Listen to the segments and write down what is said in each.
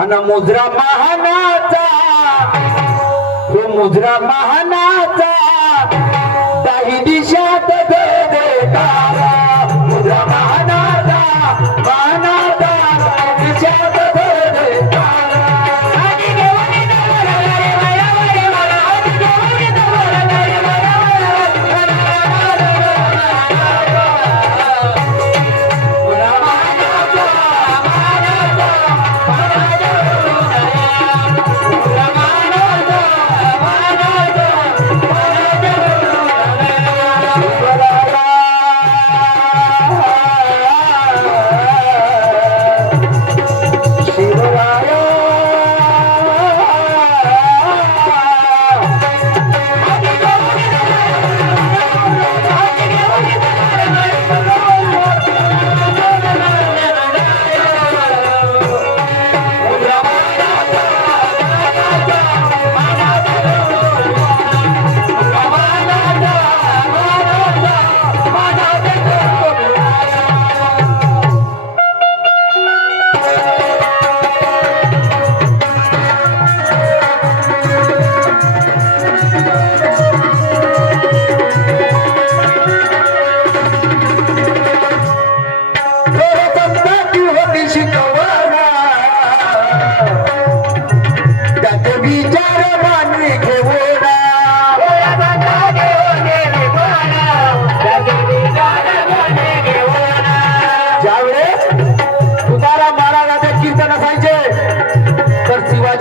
अन मुजरा महानाचा तो मुजरा महानाचा काही दिशात देतारा मुजरा महानाचा महानाचा दिशात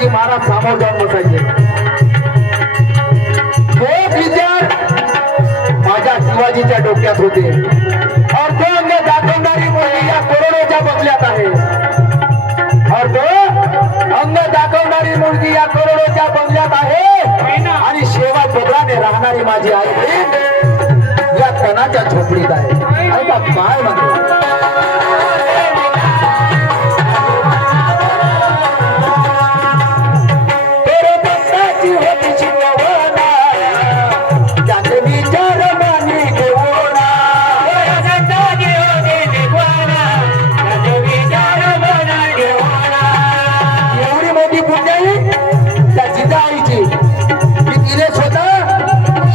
महाराज सामोर जाऊन बसायचे तो विचार माझ्या शिवाजीच्या डोक्यात होते और तो अंग दाखवणारी मुलगी या करोडोच्या बंगल्यात आहे और तो अंग दाखवणारी मुलगी या करोडोच्या बंगल्यात आहे आणि शेवा पदराने राहणारी माझी आई या तणाच्या झोपडीत आहे ऐका काय म्हणतो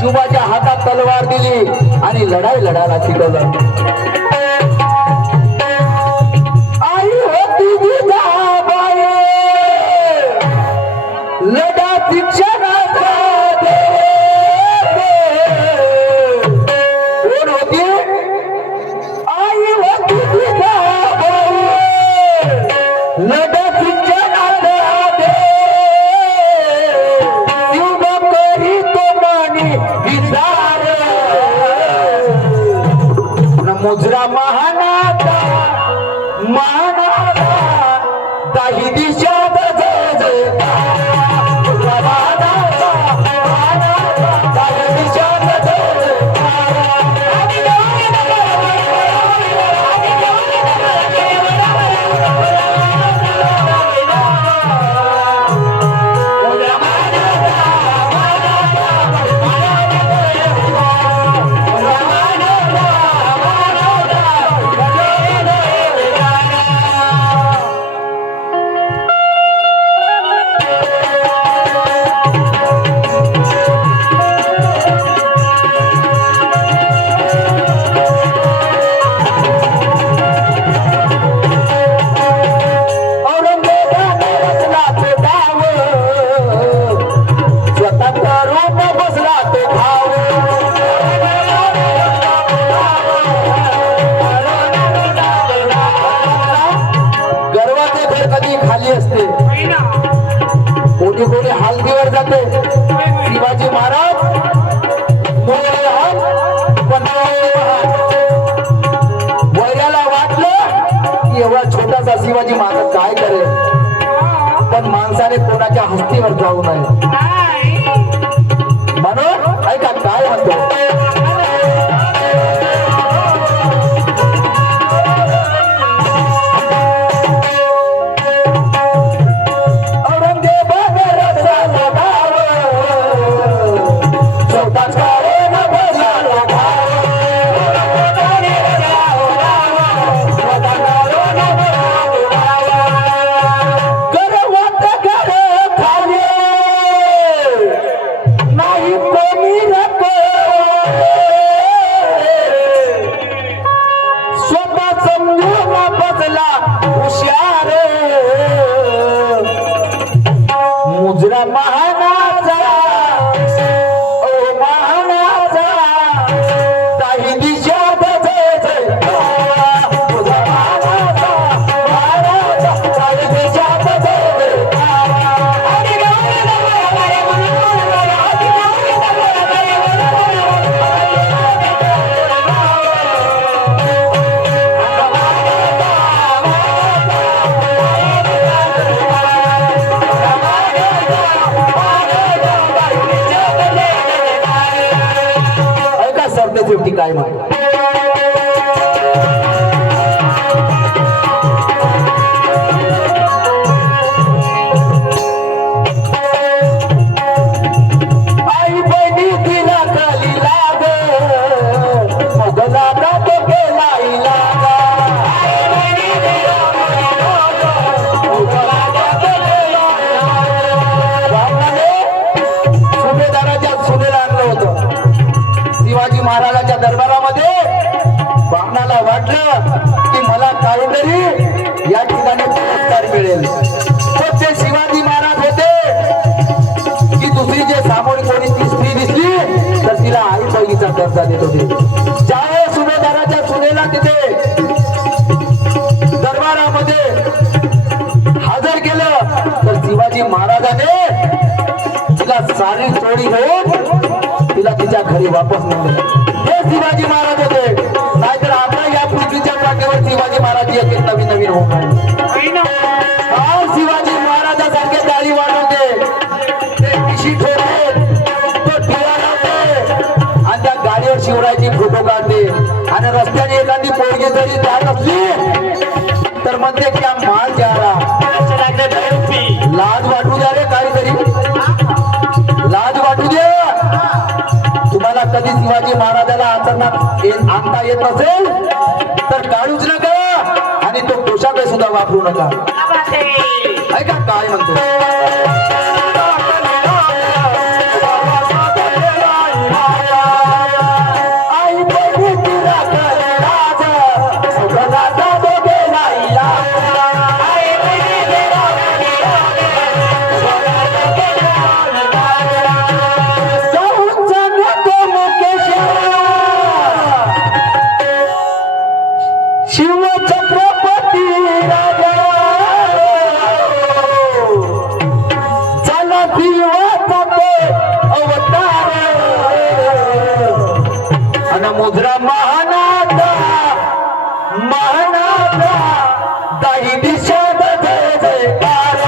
शिवाच्या हातात तलवार दिली आणि लढाई लढायला शिकवलं आई होती जिजाबाई लढा शिक्षणाचा कोण होती आई होती जिजाबाई लढा मुजरा महानाचा महानाचा काही दिशात मुजरा महानाचा महानाचा काही दिशात कोणी कोणी हल्दीवर जाते शिवाजी महाराज वैराला वाटलं की एवढा छोटासा शिवाजी महाराज काय करेल पण माणसाने कोणाच्या हस्तीवर जाऊ नये म्हणून ऐका काय म्हणतो मी काय म्हणतो. आई बहिणी तिला खाली लाग मोगला का तो केला इलागा. सुभेदाराच्या सुनेला आणलं होतं शिवाजी महाराजांच्या दरबारामध्ये. बामणाला वाटलं की मला काहीतरी या ठिकाणी पुरस्कार मिळेल. पण ते शिवाजी महाराज होते की दुसरी जे सामोरी कोणी ती स्त्री दिसली तर तिला आई बहिणीचा दर्जा देत होते. ज्यावेळेस सुभेदाराच्या सुनेला तिथे दरबारामध्ये हजर केलं तर शिवाजी महाराजाने तिला सारी चोरी घेऊन तिला तिच्या घरी वापस नेलं. हे शिवाजी महाराज होते. नाहीतर आता या पृथ्वीच्या पाठीवर शिवाजी महाराज एक नवीन नवीन होत शिवाजी महाराजासारखे गाडी वाढवते, ते पिशी ठेवते, तो ठिया लावते आणि त्या गाडीवर शिवरायाची फोटो काढते. आणि रस्त्याने एखादी पोरगी जरी जात असली तर म्हणते की माल जारा लाज वाटू द्या रे, काहीतरी लाज वाटू दे. तुम्हाला कधी शिवाजी महाराजाला आणता येत नसेल तर काढूच नका आणि तो पोशाख सुद्धा वापरू नका. ऐका काय म्हणतो. आई बहिणी तिला खाली लाज मोगला का तो केला इलागा. शिव छत्रपती राजा झाला शिवाचा तो अवतार. आणि मुद्रा महानाचा दाही दिशा जय जयकार.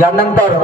यानंतर